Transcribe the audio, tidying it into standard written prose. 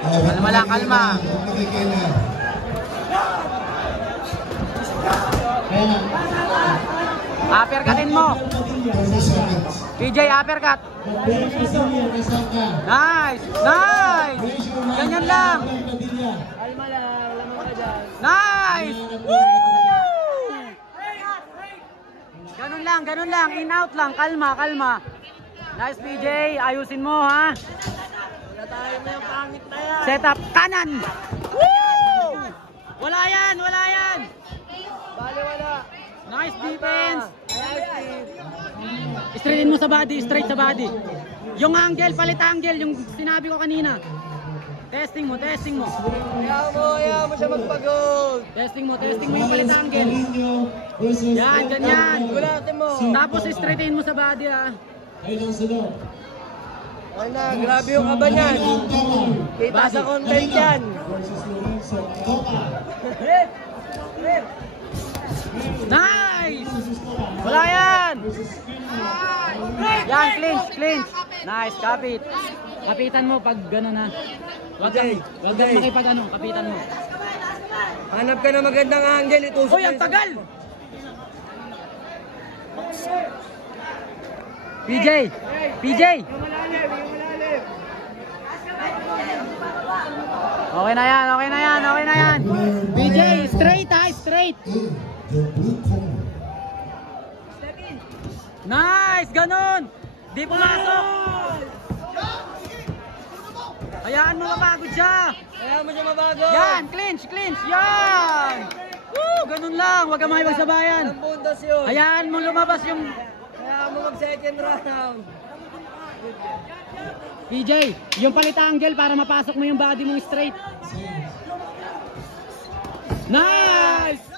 Kalma lang, kalma. Uppercutin mo. PJ, uppercut. Nice! Nice! Ganyan lang. Kalma lang, lamang ka dyan. Nice! Woo! Ganun lang. In out lang. Kalma, kalma. Nice, PJ. Ayusin mo, ha? Wala tayo na yung pangit na yan. Set up. Kanan! Woo! Wala yan! Bale, wala. Nice defense! Nice, Steve. Straightin mo sa body, straight sa body. Yung angle, palit angle, yung sinabi ko kanina. Testing mo. Hayaan mo siya magpagod. Testing mo yung palit angle. Yan, ganyan. Gulatin mo. Tapos straightin mo sa body, ha. Ay na, grabe yung kaba niyan. Kita sa content yan. Nice! Wala yan! Yan, clinch. Nice, kapit. Kapitan mo pag gano'n, ha. Wag kang makipag ano, kapitan mo. Hanap ka na magandang angle, itusok. Uy, ang tagal! PJ! Okay na yan. PJ, straight, ha, straight. Nice, ganun. Di pumasok. Hayaan mo mapagod siya. Hayaan mo siya mabago. Yan, clinch. Yan. Woo, ganun lang. Huwag kang makipagsabayan. Ang bundas yun. Hayaan mo lumabas yung... Hayaan mo mag second round. PJ, yung palit angle para mapasok mo yung body mo straight. Nice!